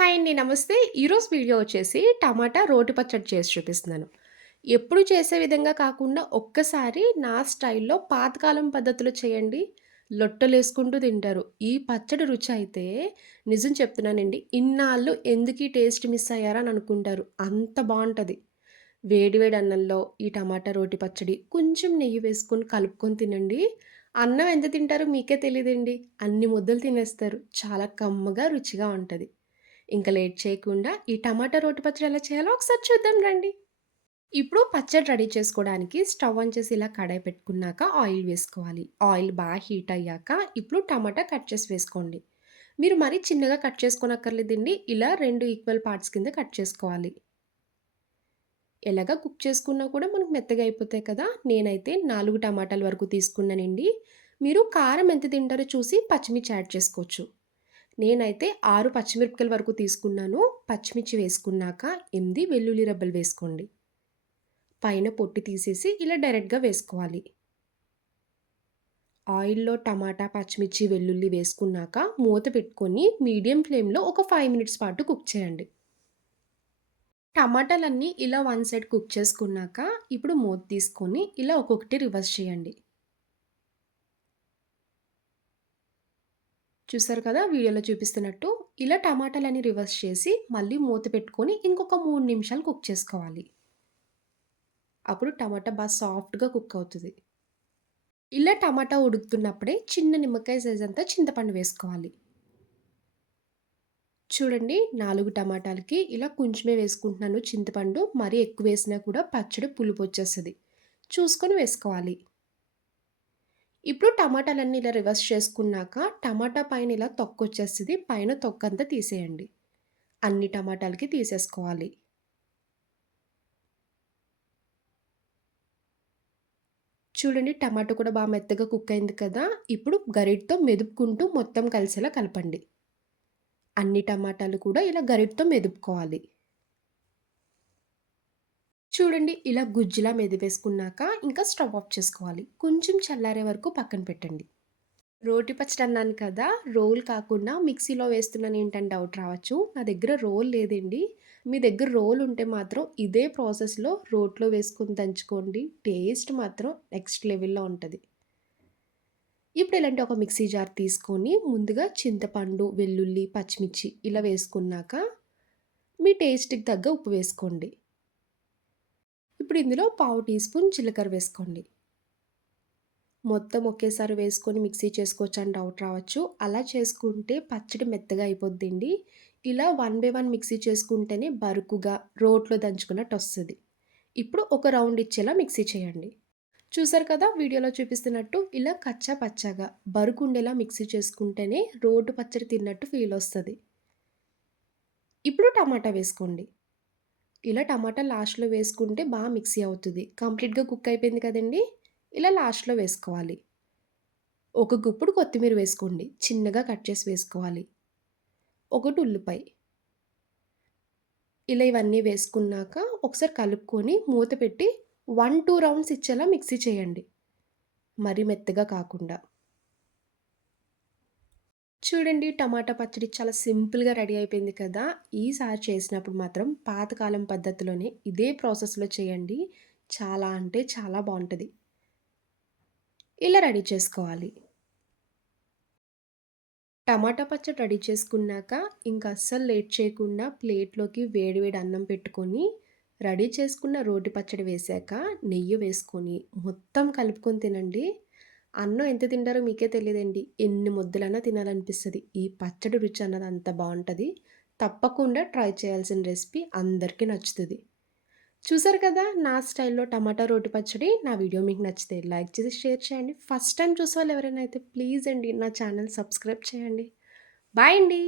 Hi అండి. నమస్తే. ఈరోజు వీడియో వచ్చేసి టమాటా రోటి పచ్చడి చేసి చూపిస్తున్నాను. ఎప్పుడు చేసే విధంగా కాకుండా ఒక్కసారి నా స్టైల్‌లో పాతకాలం పద్ధతిలో చేయండి. లొట్టలేసుకుంటూ తింటారు. ఈ పచ్చడి రుచి అయితే నిజం చెప్తున్నానండి. ఇన్నాళ్ళు ఎందుకు ఈ టేస్ట్ మిస్ అయ్యారని అనుకుంటారు. అంత బాగుంటుంది వేడివేడి అన్నంలో ఈ టమాటా రోటి పచ్చడి కొంచెం నెయ్యి వేసుకొని కలుపుకొని తినండి. అన్నం ఎంత తింటారో మీకే తెలియదండి అన్ని ముద్దలు తినేస్తారు. చాలా కమ్మగా, రుచిగా ఉంటుంది ఇంకా లేట్ చేయకుండా ఈ టమాటా రోటి పచ్చడి ఎలా చేయాలో ఒకసారి చూద్దాం రండి. ఇప్పుడు పచ్చడి రెడీ చేసుకోవడానికి స్టవ్ ఆన్ చేసి ఇలా కడాయి పెట్టుకున్నాక ఆయిల్ వేసుకోవాలి. ఆయిల్ బాగా హీట్ అయ్యాక ఇప్పుడు టమాటా కట్ చేసి వేసుకోండి. మీరు మరీ చిన్నగా కట్ చేసుకోనక్కర్లేదండి. ఇలా రెండు ఈక్వల్ పార్ట్స్ కింద కట్ చేసుకోవాలి. ఎలాగా కుక్ చేసుకున్నా కూడా మనకు మెత్తగా అయిపోతాయి కదా! నేనైతే నాలుగు టమాటాల వరకు తీసుకున్నానండి. మీరు కారం ఎంత తింటారో చూసి పచ్చిమిర్చి యాడ్ చేసుకోవచ్చు. నేనైతే ఆరు పచ్చిమిరపకాయల వరకు తీసుకున్నాను. పచ్చిమిర్చి వేసుకున్నాక ఎనిమిది వెల్లుల్లి రబ్బలు వేసుకోండి. పైన పొట్టు తీసేసి ఇలా డైరెక్ట్‌గా వేసుకోవాలి. ఆయిల్‌లో టమాటా, పచ్చిమిర్చి, వెల్లుల్లి వేసుకున్నాక మూత పెట్టుకొని మీడియం ఫ్లేమ్‌లో ఒక ఫైవ్ మినిట్స్ పాటు కుక్ చేయండి. టమాటాలన్నీ ఇలా వన్ సైడ్ కుక్ చేసుకున్నాక ఇప్పుడు మూత తీసుకొని ఇలా ఒక్కొక్కటి రివర్స్ చేయండి. చూసారు కదా! వీడియోలో చూపిస్తున్నట్టు. ఇలా టమాటాలని రివర్స్ చేసి మళ్ళీ మూత పెట్టుకొని ఇంకొక మూడు నిమిషాలు కుక్ చేసుకోవాలి. అప్పుడు టమాటా బాగా సాఫ్ట్‌గా కుక్ అవుతుంది ఇలా టమాటా ఉడుకుతున్నప్పుడే చిన్న నిమ్మకాయ సైజ్ అంతా చింతపండు వేసుకోవాలి. చూడండి నాలుగు టమాటాలకి ఇలా కొంచెమే వేసుకుంటున్నాను చింతపండు. మరీ ఎక్కువ వేసినా కూడా పచ్చడి పులుపు వచ్చేస్తుంది చూసుకొని వేసుకోవాలి. ఇప్పుడు టమాటాలన్నీ ఇలా రివర్స్ చేసుకున్నాక టమాటా పైన ఇలా తొక్కొచ్చేస్తుంది పైన తొక్కంతా తీసేయండి. అన్ని టమాటాలకి తీసేసుకోవాలి. చూడండి టమాటా కూడా బాగా మెత్తగా కుక్ అయింది కదా! ఇప్పుడు గరిటతో మెదుపుకుంటూ మొత్తం కలిసేలా కలపండి. అన్ని టమాటాలు కూడా ఇలా గరిటతో మెదుపుకోవాలి. చూడండి ఇలా గుజ్జులా మెదిపేసుకున్నాక ఇంకా స్టవ్ ఆఫ్ చేసుకోవాలి. కొంచెం చల్లారే వరకు పక్కన పెట్టండి. రోటి పచ్చడి అన్నాను కదా! రోల్ కాకుండా మిక్సీలో వేస్తున్నాను ఏంటని డౌట్ రావచ్చు. నా దగ్గర రోల్ లేదండి. మీ దగ్గర రోల్ ఉంటే మాత్రం ఇదే ప్రాసెస్‌లో రోట్లో వేసుకుని దంచుకోండి. టేస్ట్ మాత్రం నెక్స్ట్ లెవెల్‌లో ఉంటుంది ఇప్పుడు ఇలాంటి ఒక మిక్సీ జార్ తీసుకొని ముందుగా చింతపండు, వెల్లుల్లి, పచ్చిమిర్చి ఇలా వేసుకున్నాక మీ టేస్ట్‌కి తగ్గ ఉప్పు వేసుకోండి. ఇప్పుడు ఇందులో పావు టీ స్పూన్ జీలకర్ర వేసుకోండి. మొత్తం ఒకేసారి వేసుకొని మిక్సీ చేసుకోవచ్చని డౌట్ రావచ్చు. అలా చేసుకుంటే పచ్చడి మెత్తగా అయిపోద్దండి. ఇలా వన్ బై వన్ మిక్సీ చేసుకుంటేనే బరుకుగా రోట్లో దంచుకున్నట్టొస్తది. ఇప్పుడు ఒక రౌండ్ ఇచ్చేలా మిక్సీ చేయండి. చూసారు కదా! వీడియోలో చూపిస్తున్నట్టు ఇలా కచ్చా పచ్చాగా బరుకుండేలా మిక్సీ చేసుకుంటేనే రోడ్డు పచ్చడి తిన్నట్టు ఫీల్ వస్తుంది ఇప్పుడు టమాటా వేసుకోండి. ఇలా టమాటా లాస్ట్‌లో వేసుకుంటే బాగా మిక్సీ అవుతుంది కంప్లీట్‌గా కుక్ అయిపోయింది కదండీ! ఇలా లాస్ట్‌లో వేసుకోవాలి. ఒక గుప్పుడు కొత్తిమీర వేసుకోండి. చిన్నగా కట్ చేసి వేసుకోవాలి. ఒకటి ఉల్లిపాయ. ఇలా ఇవన్నీ వేసుకున్నాక ఒకసారి కలుపుకొని మూత పెట్టి 1, 2 రౌండ్స్ ఇచ్చేలా మిక్సీ చేయండి. మరీ మెత్తగా కాకుండా. చూడండి టమాటా పచ్చడి చాలా సింపుల్‌గా రెడీ అయిపోయింది కదా! ఈసారి చేసినప్పుడు మాత్రం పాతకాలం పద్ధతిలోనే ఇదే ప్రాసెస్‌లో చేయండి. చాలా అంటే చాలా బాగుంటుంది ఇలా రెడీ చేసుకోవాలి. టమాటా పచ్చడి రెడీ చేసుకున్నాక ఇంక అస్సలు లేట్ చేయకుండా ప్లేట్‌లోకి వేడి వేడి అన్నం పెట్టుకొని, రెడీ చేసుకున్న రోటి పచ్చడి వేశాక నెయ్యి వేసుకొని మొత్తం కలుపుకొని తినండి. అన్నం ఎంత తింటారో మీకే తెలియదండి ఎన్ని ముద్దలైనా తినాలనిపిస్తుంది ఈ పచ్చడి రుచి అన్నది అంత బాగుంటుంది తప్పకుండా ట్రై చేయాల్సిన రెసిపీ అందరికీ నచ్చుతుంది చూసారు కదా! నా స్టైల్‌లో టమాటా రోటి పచ్చడి. నా వీడియో మీకు నచ్చితే లైక్ చేసి, షేర్ చేయండి. ఫస్ట్ టైం చూసే వాళ్ళు ఎవరైనా అయితే ప్లీజ్ అండి నా ఛానల్ సబ్స్క్రైబ్ చేయండి. బాయ్ అండి.